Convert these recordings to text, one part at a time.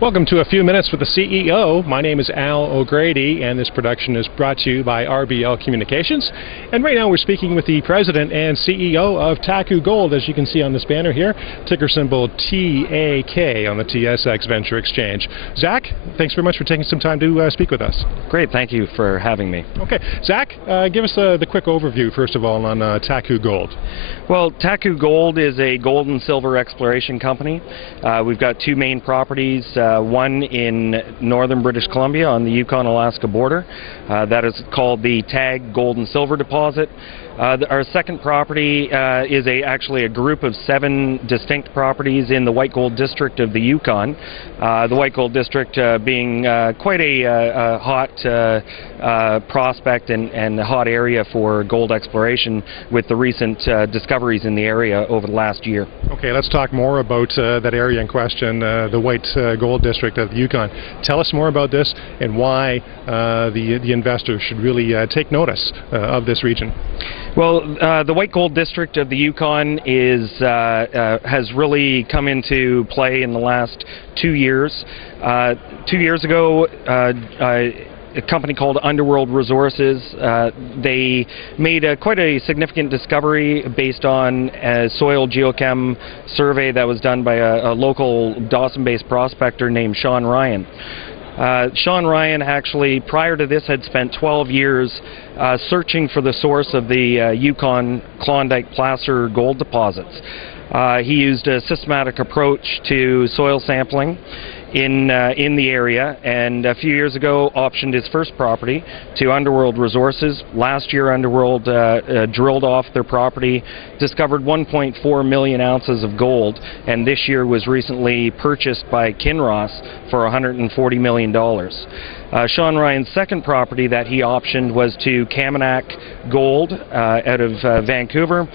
Welcome to A Few Minutes with the CEO. My name is Al O'Grady, and this production is brought to you by RBL Communications. And right now we're speaking with the president and CEO of Taku Gold, as you can see on this banner here, ticker symbol TAK on the TSX Venture Exchange. Zach, thanks very much for taking some time to speak with us. Great, thank you for having me. Okay, Zach, give us the quick overview, first of all, on Taku Gold. Well, Taku Gold is a gold and silver exploration company. We've got two main properties. One in northern British Columbia on the Yukon-Alaska border. That is called the TAG Gold and Silver Deposit. Our second property is actually a group of 7 distinct properties in the White Gold District of the Yukon. The White Gold District being quite a hot prospect and a hot area for gold exploration with the recent discoveries in the area over the last year. Okay, let's talk more about that area in question, the White Gold District of the Yukon. Tell us more about this and why the investors should really take notice of this region. Well, the White Gold District of the Yukon has really come into play in the last 2 years. 2 years ago, a company called Underworld Resources, they made quite a significant discovery based on a soil geochem survey that was done by a local Dawson-based prospector named Sean Ryan. Sean Ryan actually, prior to this, had spent 12 years searching for the source of the Yukon Klondike placer gold deposits. He used a systematic approach to soil sampling in the area, and a few years ago optioned his first property to Underworld Resources. Last year Underworld drilled off their property, discovered 1.4 million ounces of gold, and this year was recently purchased by Kinross for $140 million. Sean Ryan's second property that he optioned was to Kaminak Gold out of Vancouver.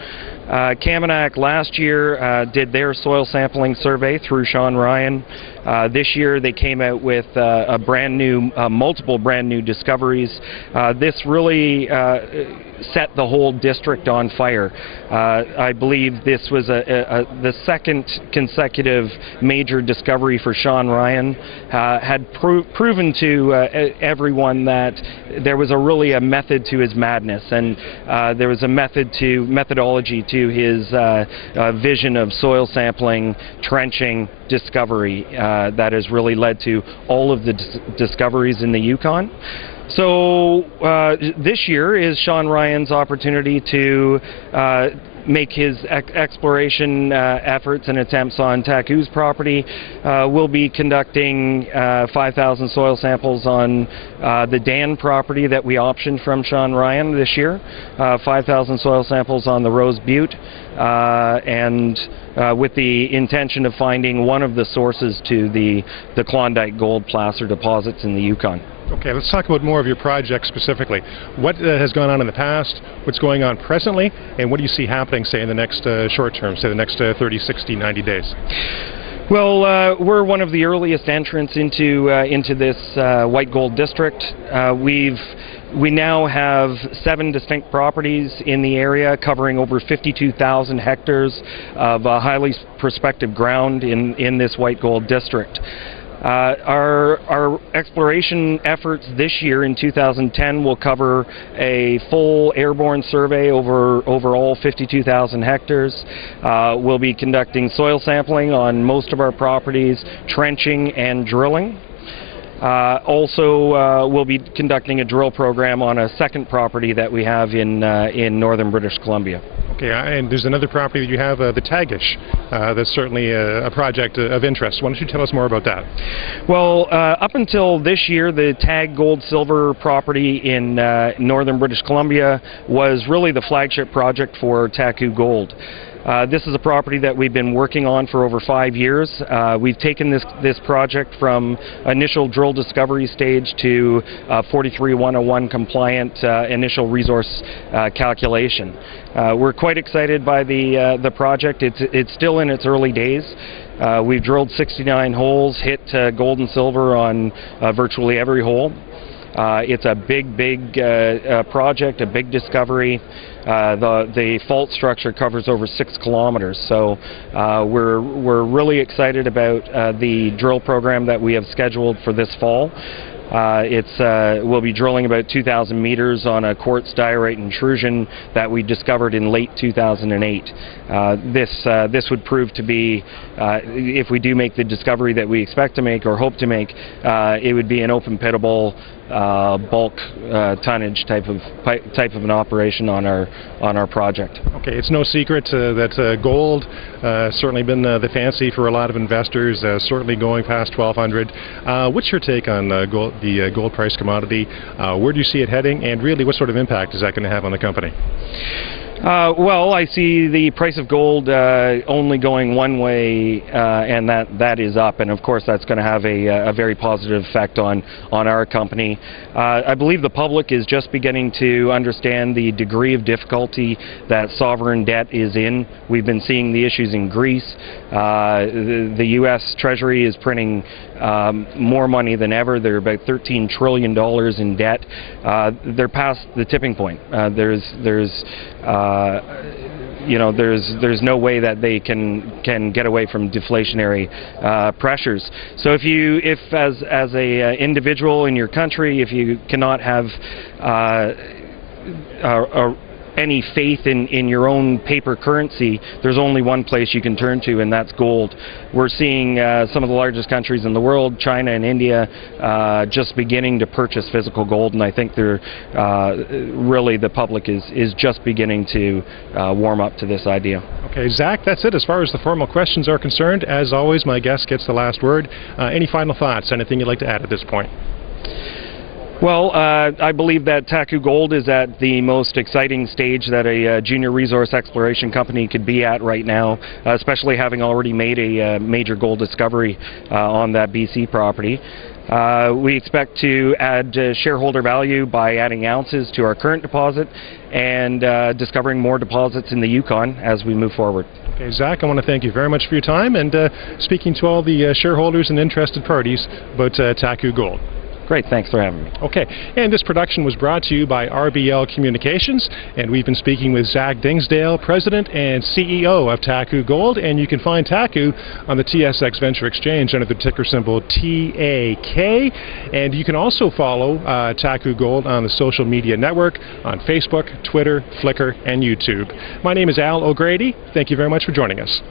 Kaminak last year did their soil sampling survey through Sean Ryan. This year they came out with multiple brand new discoveries. This really set the whole district on fire. I believe this was the second consecutive major discovery for Sean Ryan. Had proven to everyone that there was really a method to his madness, and there was a methodology to his vision of soil sampling, trenching, discovery that has really led to all of the discoveries in the Yukon. So this year is Sean Ryan's opportunity to make his exploration efforts and attempts on Taku's property. We'll be conducting 5,000 soil samples on the Dan property that we optioned from Sean Ryan this year, 5,000 soil samples on the Rose Butte, and with the intention of finding one of the sources to the Klondike gold placer deposits in the Yukon. Okay, let's talk about more of your project specifically. What has gone on in the past, what's going on presently, and what do you see happening, say, in the next short term, say the next 30, 60, 90 days? Well, we're one of the earliest entrants into this White Gold District. We now have 7 distinct properties in the area covering over 52,000 hectares of highly prospective ground in this White Gold District. Our exploration efforts this year in 2010 will cover a full airborne survey over all 52,000 hectares. We'll be conducting soil sampling on most of our properties, trenching and drilling. Also, we'll be conducting a drill program on a second property that we have in northern British Columbia. Okay, and there's another property that you have, the Tagish. That's certainly a project of interest. Why don't you tell us more about that? Well, up until this year, the Tag Gold Silver property in northern British Columbia was really the flagship project for Taku Gold. This is a property that we've been working on for over 5 years. We've taken this project from initial drill discovery stage to 43-101 compliant initial resource calculation. We're quite excited by the project. It's still in its early days. We've drilled 69 holes, hit gold and silver on virtually every hole. It's a big project, a big discovery. The fault structure covers over 6 kilometers, so we're really excited about the drill program that we have scheduled for this fall. We'll be drilling about 2,000 meters on a quartz diorite intrusion that we discovered in late 2008. This would prove to be, if we do make the discovery that we expect to make or hope to make, it would be an open pittable bulk tonnage type of an operation on our project. Okay, it's no secret that gold certainly been the fancy for a lot of investors, certainly going past 1,200. What's your take on gold, the gold price commodity? Where do you see it heading, and really what sort of impact is that going to have on the company? Well, I see the price of gold only going one way, and that is up, and of course that's going to have a very positive effect on our company. I believe the public is just beginning to understand the degree of difficulty that sovereign debt is in. We've been seeing the issues in Greece. The U.S. Treasury is printing more money than ever. They're about $13 trillion in debt. They're past the tipping point. There's no way that they can get away from deflationary pressures. So if as a individual in your country, if you cannot have any faith in your own paper currency, there's only one place you can turn to, and that's gold. We're seeing some of the largest countries in the world, China and India, just beginning to purchase physical gold, and I think really the public is just beginning to warm up to this idea. Okay, Zach, that's it as far as the formal questions are concerned. As always, my guest gets the last word. Any final thoughts? Anything you'd like to add at this point? Well, I believe that Taku Gold is at the most exciting stage that a junior resource exploration company could be at right now, especially having already made a major gold discovery on that BC property. We expect to add shareholder value by adding ounces to our current deposit and discovering more deposits in the Yukon as we move forward. Okay, Zach, I want to thank you very much for your time and speaking to all the shareholders and interested parties about Taku Gold. Great, thanks for having me. Okay, and this production was brought to you by RBL Communications, and we've been speaking with Zachery Dingsdale, President and CEO of Taku Gold, and you can find Taku on the TSX Venture Exchange under the ticker symbol TAK, and you can also follow Taku Gold on the social media network on Facebook, Twitter, Flickr, and YouTube. My name is Al O'Grady. Thank you very much for joining us.